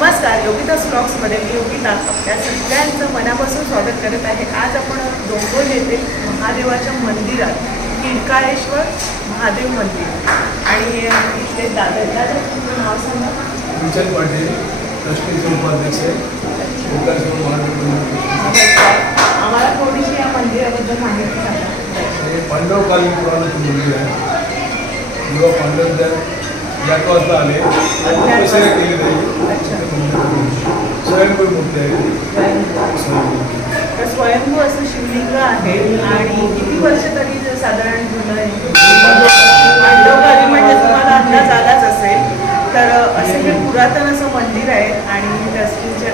नमस्कार, योगिताज व्लॉग्समध्ये मी योगिता आपल्या सगळ्यांचं मनापासून स्वागत करत आहे। आज आपण डोंगोल येथे महादेवाच्या मंदिरात किडकाळेश्वर महादेव मंदिर आणि इथले दादा तुमचं नाव सांगा। विजय पाटील, ट्रस्टीचे उपाध्यक्ष किडकाळेश्वर महादेव मंदिर। आम्हाला थोडीशी या मंदिराबद्दल माहिती सांगा। हे पांडवकालीन पुराणाचं मंदिर आहे। जेव्हा पांडव वाजता आले कसे केले स्वयंभू मूर्ती आहे। स्वयंभू असं शिवलिंग आहे आणि किती वर्ष तरी साधारण जुनं आहे? पांडवकाली म्हणजे तुम्हाला अंदाज आलाच असेल। तर असे हे पुरातन असं मंदिर आहे आणि ट्रस्टीचे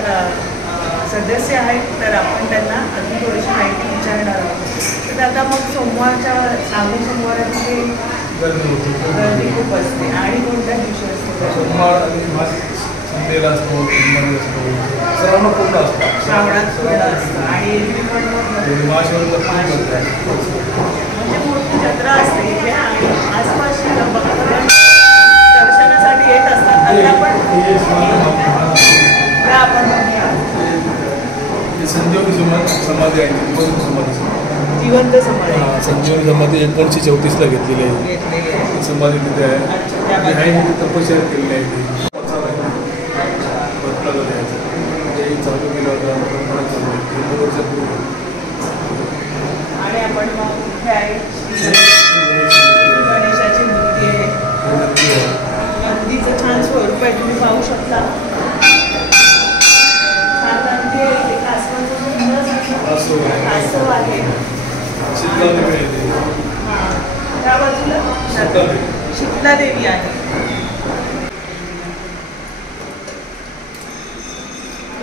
सदस्य आहेत। तर आपण त्यांना अजून थोडीशी माहिती विचारणार आहोत। तर आता मग सोमवारच्या सोमवाराची गर्दी खूप असते आणि कोणत्या दिवशी असते? सोमवार आणि संडेला असतो, सर्वांना पूर्ण असतो, श्रावणात पूर्ण असतं आणि महाशिवरात्र म्हणजे मोठी जत्रा असते इथे आणि आसपासची भक्तगण दर्शनासाठी येत असतात। आता आपण संजीवनी समाधी आहे, जिवंत समाधी संजीवनी समाधी 1934ला घेतलेली आहे। समाधी तिथे आहे, तपश्चर्या केलेली आहे। चालू केला होता आणि आपण मग गणेशाची मूर्ती आहे, नंदीचं छान स्वरूप आहे, तुम्ही पाहू शकता। छान नंदी आहे, कासवाचं सुंदर कासव आहे। त्या बाजूला शीतला देवी आहे।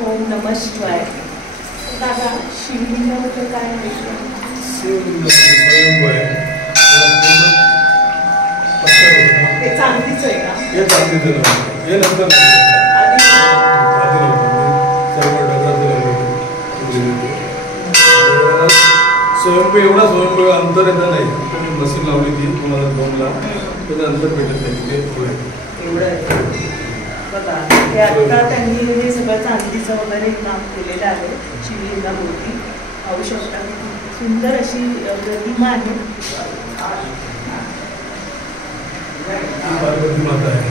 ओम नमः शिवाय। दादा शिवलिंगाबद्दल काय माहिती? शिवलिंग स्वयंभू आहे, हे चांदीचं आहे का? हे चांदीचं नव्हतं, हे नंतर सर्व स्वयंभू एवढा स्वयंभू अंतर येतं नाही। मशीन लावली ती तुम्हाला 2ला त्याचं अंतर भेटत नाही, ते एवढं आहे बघा। हे आता त्यांनी हे सगळं चांदीचं वगैरे काम केलेलं आहे। शिवलिंगाभोवती पाहू शकता, सुंदर अशी प्रतिमा आहे। पार्वती माता आहे।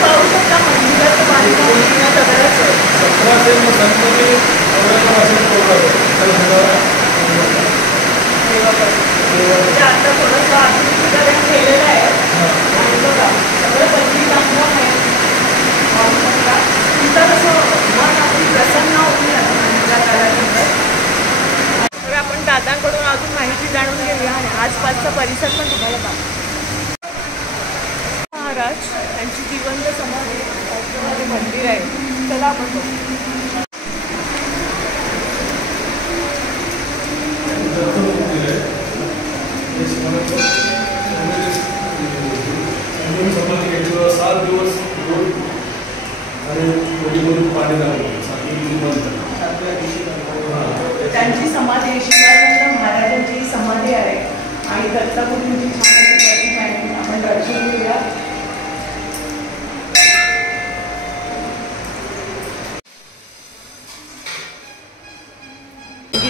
पाहू शकता मंदिराचं बांधकाम सगळंच आहे। 1700 संतांनी आता थोडंसं आधुनिकीकरण केलेलं आहे आणि बघा सगळं बंदी बांधकाम आहे। पाहू शकता तुमचं कसं मन आपण प्रसन्न होईल असं मंदिरात आल्यानंतर। तर आपण दादांकडून अजून माहिती जाणून घेऊया आणि आसपासचा परिसर पण तुम्हाला पाहू। महाराज यांची जिवंत समाधी मंदिर आहे, चला आपण बघू। समाधी घेतलं 7 दिवस आणि पाणी त्यांची समाधी शिवानंद महाराजांची समाधी आहे आणि दत्तगुरूंची छान प्रतिमा आहे, आपण दर्शन घेऊया।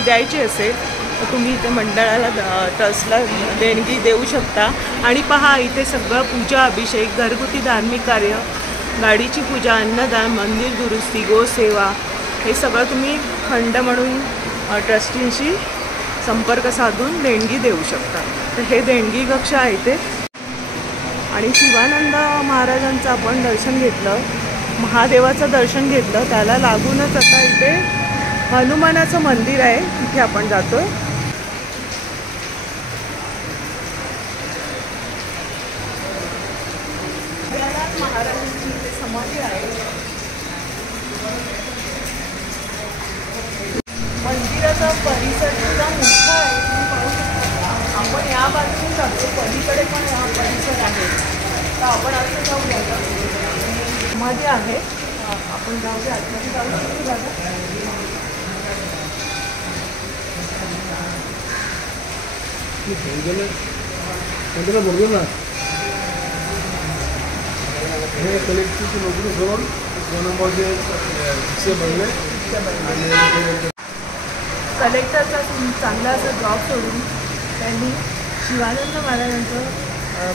द्यायची असेल तर तुम्ही इथे मंडळाला ट्रस्टला देणगी देऊ शकता। आणि पहा इथे सगळं पूजा, अभिषेक, घरगुती धार्मिक कार्य, गाडीची पूजा, अन्नदान, मंदिर दुरुस्ती, गोसेवा हे सगळं तुम्ही खंड म्हणून ट्रस्टींशी संपर्क साधून देणगी देऊ शकता. तर हे देणगी कक्ष आहे ते. आणि शिवानंद महाराजांचं आपण दर्शन घेतलं, महादेवाचं दर्शन घेतलं, त्याला लागूनच आता इथे हनुमानाचं मंदिर आहे, तिथे आपण जातोय. महाराजांची इथे समाधी आहे. मंदिराचा परिसर सुद्धा मोठा आहे, तुम्ही पाहू शकता. आपण या बाजूने जातो, पलीकडे पण हा परिसर आहे. तर आपण असं जाऊया. समाधी आहे, आपण जाऊया आतमध्ये. जाऊ शकतो दादा? बोललो ना, हे कलेक्टरची नोकरी सोडून 2 नंबरचे शिक्षे बनले. कलेक्टरचा चांगला असा जॉब सोडून त्यांनी शिवानंद महाराजांचं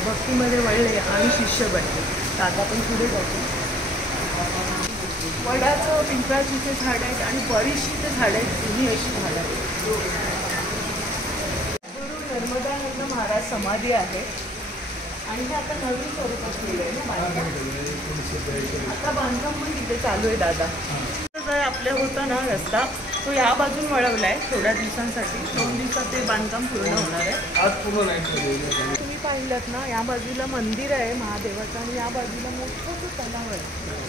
भक्तीमध्ये वळले आणि शिष्य बनले. तर आता आपण पुढे जातो. वडाचं पिंपळाची इथे झाड आहेत आणि बरीचशी ते झाडं आहेत, जुनी अशी झाडं आहेत. गुरु नर्मदानंद महाराज समाधी आहे आणि हे आता नवीन स्वरूपात केलं आहे ना बांधकाम. आता बांधकाम पण तिथे चालू आहे दादा. जर आपल्या होता ना रस्ता, तो या बाजून वळवला आहे थोड्या दिवसांसाठी. 2 दिवसात ते बांधकाम पूर्ण होणार आहे. आज पूर्ण नाही. तुम्ही पाहिलं ना, या बाजूला मंदिर आहे महादेवाचं आणि या बाजूला मोठं तलाव आहे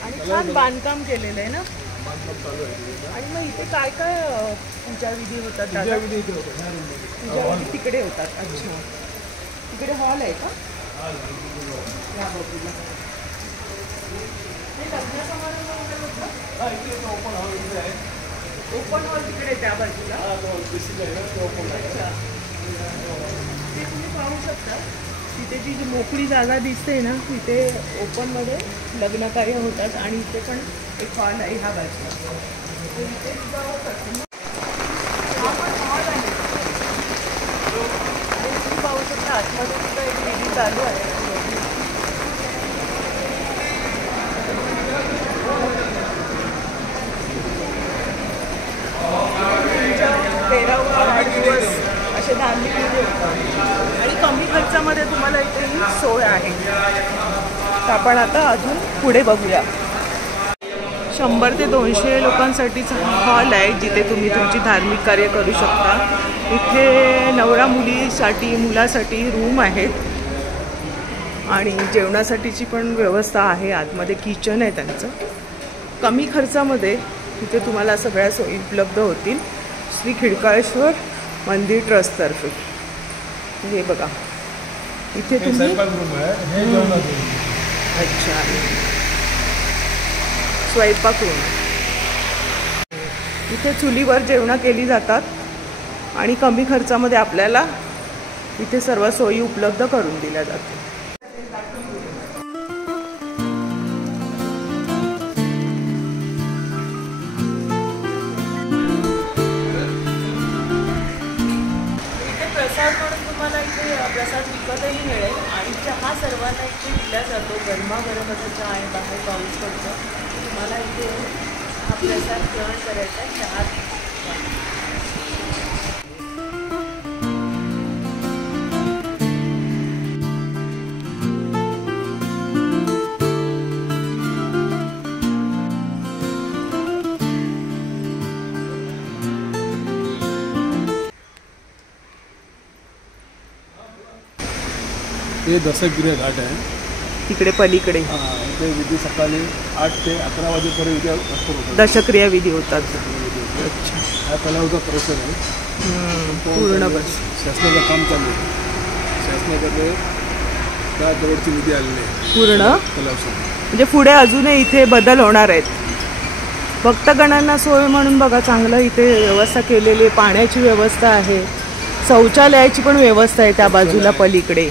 आणि छान बांधकाम केलेलं आहे ना. आणि मग इथे काय काय पूजाविधी होतात दादा? पूजाविधी तिकडे होतात. अच्छा, तिकडे हॉल आहे का? या बाजूला लग्न समारंभ वगैरे होतं. ओपन हॉल तिकडे त्या बाजूला. अच्छा, ते तुम्ही पाहू शकता. तिथे जी मोकळी जागा दिसते ना, तिथे ओपनमध्ये लग्न कार्य होतात आणि इथे पण एक हॉल आहे ह्या बाजूला. तर इथे सुद्धा होतात. हा पण हॉल आहे आणि तुम्ही पाहू शकता आतमध्ये सुद्धा एक विधी चालू आहे. असे धार्मिक विधी होतात आणि कमी खर्चामध्ये तुम्हाला इथे ही सोय आहे. तर आपण आता अजून पुढे बघूया. 100 ते 200 लोकांसाठीचा हॉल आहे जिथे तुम्ही तुमची धार्मिक कार्य करू शकता. इथे नवरा मुलीसाठी, मुलासाठी रूम आहेत आणि जेवणासाठीची पण व्यवस्था आहे. आतमध्ये किचन आहे त्यांचं. कमी खर्चामध्ये इथे तुम्हाला सगळ्या सोयी उपलब्ध होतील श्री खिडकाळेश्वर मंदिर ट्रस्टतर्फे. हे बघा, इथे तुम्ही अच्छा स्वयंपाक रूम. इथे चुलीवर जेवणं केली जातात आणि कमी खर्चामध्ये आपल्याला इथे सर्व सोयी उपलब्ध करून दिल्या जातात. प्रसाद म्हणून तुम्हाला इथे प्रसाद विकतही मिळेल आणि चहा सर्वांना इथे दिला जातो. गरमागरम असा चहा आहे, बाहेर पाऊस पडतो. तुम्हाला इथे हा प्रसाद ग्रहण करायचा आहे. चहा हे दशक्रिया घाट आहे तिकडे पलीकडे. इथे विधी सकाळी 8 ते 11 वाजेपर्यंत इथे असतो. दशक्रिया विधी होतात. अच्छा, हा तलावाचा परिसर आहे. पूर्ण बस शासनाचं काम चालू आहे. शासनाकडे त्या जवळची विधी आलेली आहे पूर्ण तलावसाठी. म्हणजे पुढे अजूनही इथे बदल होणार आहेत. भक्तगणांना सोय म्हणून बघा चांगलं इथे व्यवस्था केलेली आहे. पाण्याची व्यवस्था आहे, शौचालयाची पण व्यवस्था आहे त्या बाजूला पलीकडे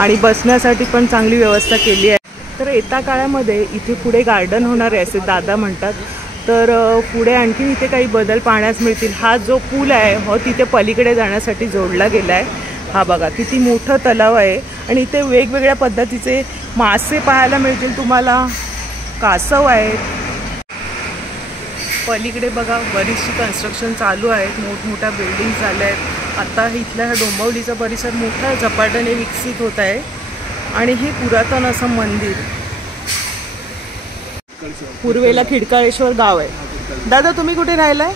आणि बसण्यासाठी पण चांगली व्यवस्था केली आहे. तर येत्या काळामध्ये इथे पुढे गार्डन होणार आहे असे दादा म्हणतात. तर पुढे आणखी इथे काही बदल पाहण्यास मिळतील. हा जो पूल आहे हो तिथे पलीकडे जाण्यासाठी जोडला गेला आहे. हा बघा किती मोठं तलाव आहे आणि इथे वेगवेगळ्या पद्धतीचे मासे पाहायला मिळतील तुम्हाला. कासव आहेत. पलीकडे बघा बरीचशी कन्स्ट्रक्शन चालू आहेत, मोठमोठ्या बिल्डिंग झाल्या आहेत. आता इथल्या ह्या डोंबिवलीचा परिसर मोठ्या झपाट्याने विकसित होत आहे. आणि हे पुरातन असं मंदिर, पूर्वेला खिडकाळेश्वर गाव आहे. दादा तुम्ही कुठे राहिलाय?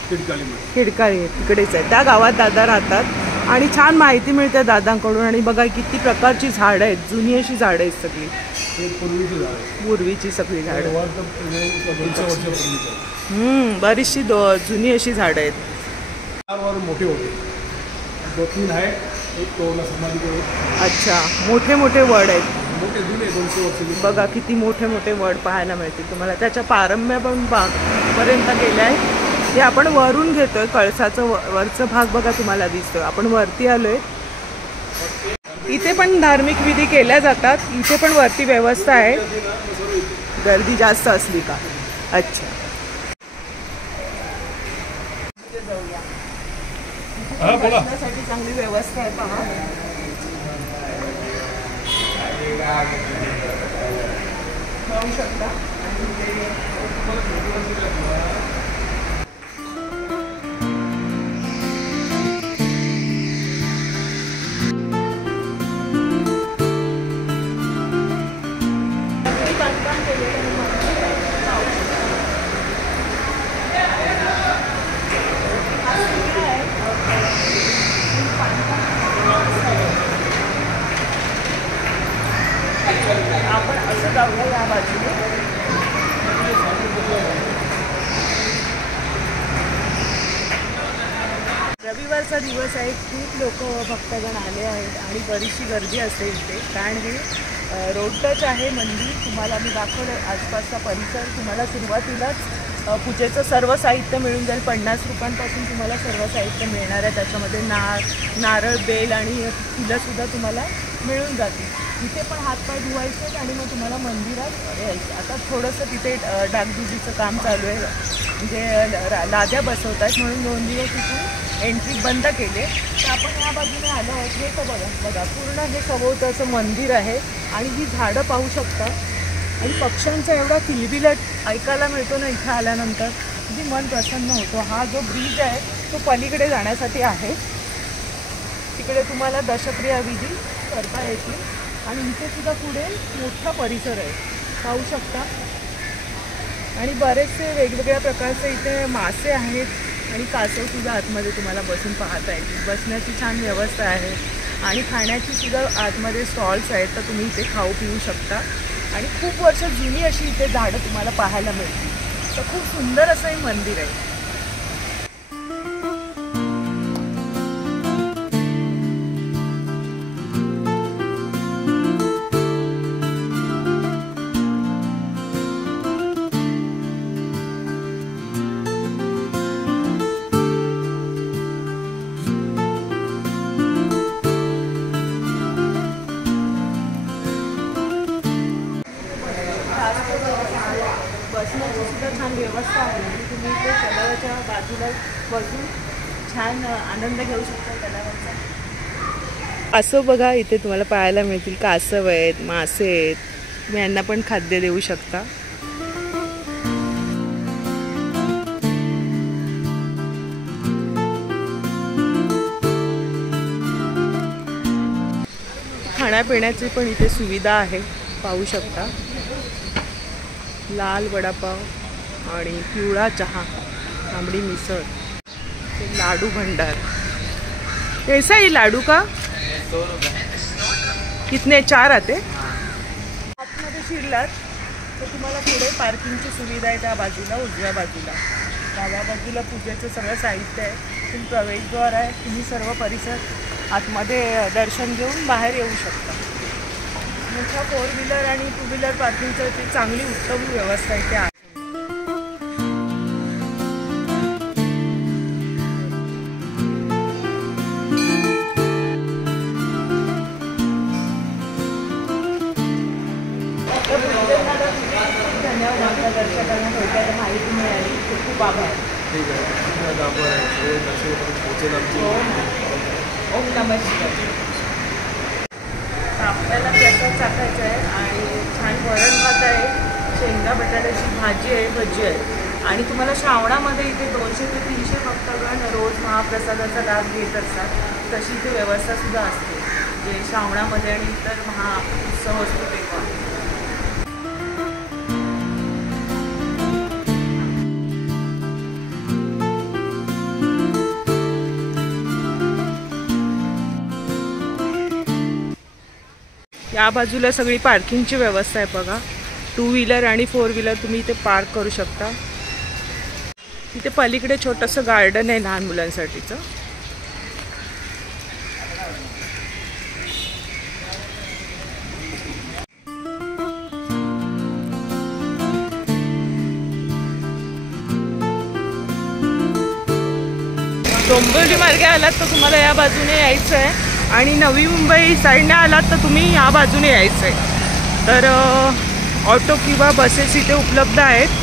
खिडकाळी तिकडेच आहे, त्या गावात दादा राहतात. आणि छान माहिती मिळते दादांकडून. आणि बघा किती प्रकारची झाडं आहेत, जुनी अशी झाडं आहेत सगळी, पूर्वीची सगळी झाडं. बरीचशी जुनी अशी झाडं आहेत. मोठे होते, 2-3 आहे. एक तोरणा समाधी. अच्छा, मोठे मोठे वड आहेत, मोठे जुने 200 वर्ष. बघा किती मोठे मोठे वड पाहायला मिळतील तुम्हाला. त्याच्या पारंब्या पण पर्यंत गेल्या आहेत. हे आपण वरून घेतोय, कळसाचं वरचं भाग बघा तुम्हाला दिसतोय. आपण वरती आलोय. इथे पण धार्मिक विधी केल्या जातात. इथे पण वरती व्यवस्था आहे, गर्दी जास्त असली का. अच्छा, बसण्यासाठी चांगली व्यवस्था आहे पहा. पाहू शकता. आपण असं जाऊया या बाजूने. रविवारचा दिवस आहे, खूप लोक भक्तगण आले आहेत आणि बरीचशी गर्दी असते इथे. कारण हे रोड टच आहे मंदिर. तुम्हाला मी दाखवलं आसपासचा परिसर. तुम्हाला सुरुवातीलाच पूजेचं सर्व साहित्य मिळून जाईल. 50 रुपयांपासून तुम्हाला सर्व साहित्य मिळणार आहे. त्याच्यामध्ये नारळ, बेल आणि फुलंसुद्धा तुम्हाला मिळून जातील. तिथे पण हातपाय धुवायचे आणि मग तुम्हाला मंदिरात यायचं. आता थोडंसं तिथे डागडुजीचं काम चालू आहे, म्हणजे लाद्या बसवत आहेत, म्हणून 2 दिवस तिथून एंट्री बंद केले. तर आपण या बाजूने आलो आहोत. हे तर बघा पूर्ण हे सभोवताचं मंदिर आहे. आणि ही झाडं पाहू शकता. आणि पक्ष्यांचा एवढा किलबिलाट ऐकायला मिळतो ना इथं आल्यानंतर, किती मन प्रसन्न होतो. हा जो ब्रिज आहे तो पलीकडे जाण्यासाठी आहे. तिकडे तुम्हाला दशक्रिया विधी करता येतील. आणि इथे सुद्धा पुढे मोठा परिसर आहे, पाहू शकता. आणि बरेचसे वेगवेगळ्या प्रकारचे इथे मासे आहेत आणि कासवसुद्धा आतमध्ये तुम्हाला बसून पाहता येतील. बसण्याची छान व्यवस्था आहे आणि खाण्याची सुद्धा आतमध्ये स्टॉल्स आहेत, तर तुम्ही इथे खाऊ पिऊ शकता. आणि खूप वर्ष जुनी अशी इथे झाडं तुम्हाला पाहायला मिळतील. तर खूप सुंदर असं हे मंदिर आहे. बसण्याची सुद्धा छान व्यवस्था आहे. तुम्ही इथे तलावाच्या बाजूला बसून छान आनंद घेऊ शकता तलावाचा. असं बघा इथे तुम्हाला पाहायला मिळतील. कासव आहेत, मासे आहेत. तुम्ही यांना पण खाद्य देऊ शकता. खाण्यापिण्याची पण इथे सुविधा आहे, पाहू शकता. लाल वडापाव आणि पिवळा चहा, तांबडी मिसळ, लाडू भंडार. कैसा ही लाडू का? 100 रुपये. कितने? 4 आते. आतमध्ये शिरलात तर तुम्हाला पुढे पार्किंगची सुविधा आहे. त्या बाजूला उजव्या बाजूला, डाव्या बाजूला पूजेचं सगळं साहित्य आहे. तुम्ही प्रवेशद्वार आहे. तुम्ही सर्व परिसर आतमध्ये दर्शन घेऊन बाहेर येऊ शकता. मोठ्या 4 व्हीलर आणि 2 व्हीलर पार्किंगची चांगली उत्तम व्यवस्था इथे आहे. धन्यवाद आमच्या दर्शकांना थोडक्यात माहिती मिळाली. खूप खूप आभार. ठीक आहे. ओम नमः शिवाय. आपल्याला प्रसाद टाकायचा आहे आणि छान वरण भात आहे, शेंगा बटाट्याची भाजी आहे, भजी आहे. आणि तुम्हाला श्रावणामध्ये इथे 200 ते 300 भक्तगण रोज महाप्रसादाचा लाभ घेत असतात. तशी इथे व्यवस्थासुद्धा असते जे श्रावणामध्ये आणि इतर महाउत्सव असतो तेव्हा. या बाजूला सगळी पार्किंगची व्यवस्था आहे बघा. 2 व्हीलर आणि 4 व्हीलर तुम्ही इथे पार्क करू शकता. इथे पलीकडे छोटंसं गार्डन आहे लहान मुलांसाठीचं. डोंबिवली मार्गे आलात तर तुम्हाला या बाजूने यायचं आहे आणि नवी मुंबई साईडने आलात तर तुम्ही या बाजूने यायचं आहे. तर ऑटो किंवा बसेस इथे उपलब्ध आहेत.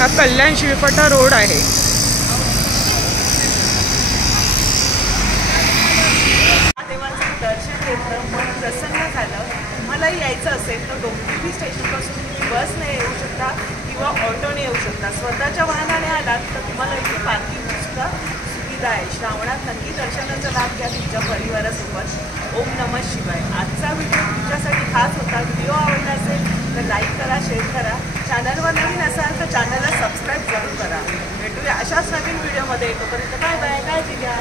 हा कल्याण शिळपटा रोड आहे. देवाचं दर्शन घेतलं, मन प्रसन्न झालं. तुम्हालाही यायचं असेल तर डोंबिवली स्टेशनपासून तुम्ही बसने येऊ शकता किंवा ऑटोने येऊ शकता. स्वतःच्या वाहनाने आलात तर तुम्हाला इथे पार्किंगची सुद्धा सुविधा आहे. श्रावणात नक्की दर्शनाचा लाभ घ्या तुमच्या परिवारासोबत. ओम नमः शिवाय. आजचा व्हिडिओ तुमच्यासाठी खास होता. व्हिडिओ आवडला असेल तर लाईक करा, शेअर करा. चॅनलवर नवीन असाल तर चॅनलला सबस्क्राईब जरूर करा. भेटूया अशाच नवीन व्हिडिओमध्ये. तोपर्यंत बाय बाय. काळजी घ्या.